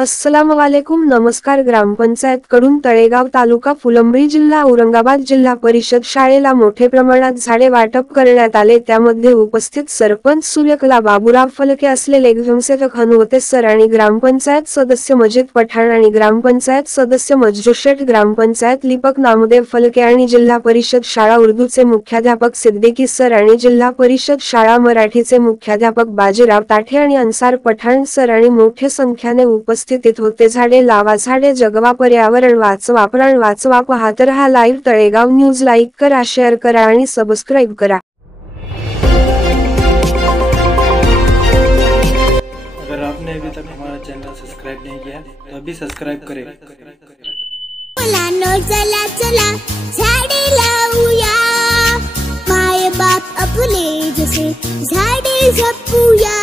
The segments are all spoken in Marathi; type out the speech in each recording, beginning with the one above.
अस्सलामुअलैकुम नमस्कार। ग्रामपंचायत कडून तळेगाव तालुका फुलंब्री जिल्हा औरंगाबाद जिल्हा परिषद शाळेला मोठे प्रमाणात झाडे वाटप करण्यात आले। त्यामध्ये उपस्थित सरपंच सूर्यकला बाबूराव फलके असलेले ग्रामसेवक हनुवते सर आणि ग्रामपंचायत सदस्य मजीद पठाण आणि ग्रामपंचायत सदस्य मजरू शेठ, ग्रामपंचायत लिपक नामदेव फलके आणि जिल्हा परिषद शाळा उर्दूचे मुख्याध्यापक सिद्दीकी सर आणि जिल्हा परिषद शाळा मराठीचे मुख्याध्यापक बाजीराव ताठे आणि अन्सार पठाण सर आणि मोठ्या संख्येने उपस्थित होते। झाडे लावा, झाडे जगवा, पर्यावरण वाचवा, प्राण वाचवा। पाहत रहा लाईव्ह तळेगाव न्यूज। लाईक करा, शेअर करा आणि सबस्क्राईब करा। अगर आपने अभी तक हमारा चैनल सब्सक्राइब नहीं किया तो अभी सब्सक्राइब करें। मुलांनो चला चला झाडे लावूया, माय बाप आपले जसे झाडे जपूया।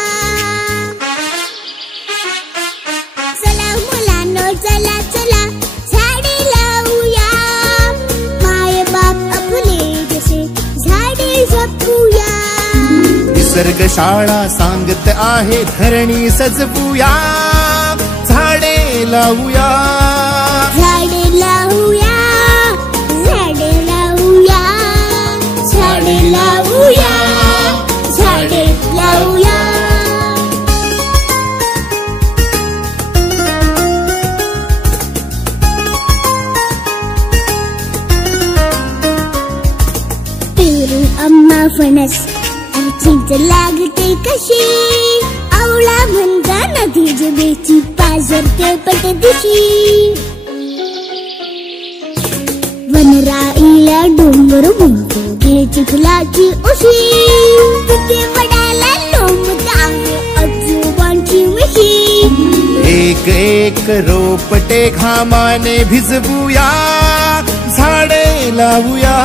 चला मुलांनो चला चला झाडे लावूया, माय बाप आपले जसे झाडे जपूया। निसर्ग शाळा सांगत आहे धरणी सजवूया, झाडे लावूया, झाडे लावूया, झाडे लावूया, झाडे लावूया, झाडे लावूया। पेरू आंबा फणस आणि चिंच लागते कशी, आवळा म्हणता नदी जबेची पाझरते पटदिशी। वनराईला डोंगर म्हणतो घे चिखलाची उशी, तिथे वडाला लोंबत आहे आजोबांची मिशी। एक एक रोपटे घामाने भिजवूया, झाडे लावूया,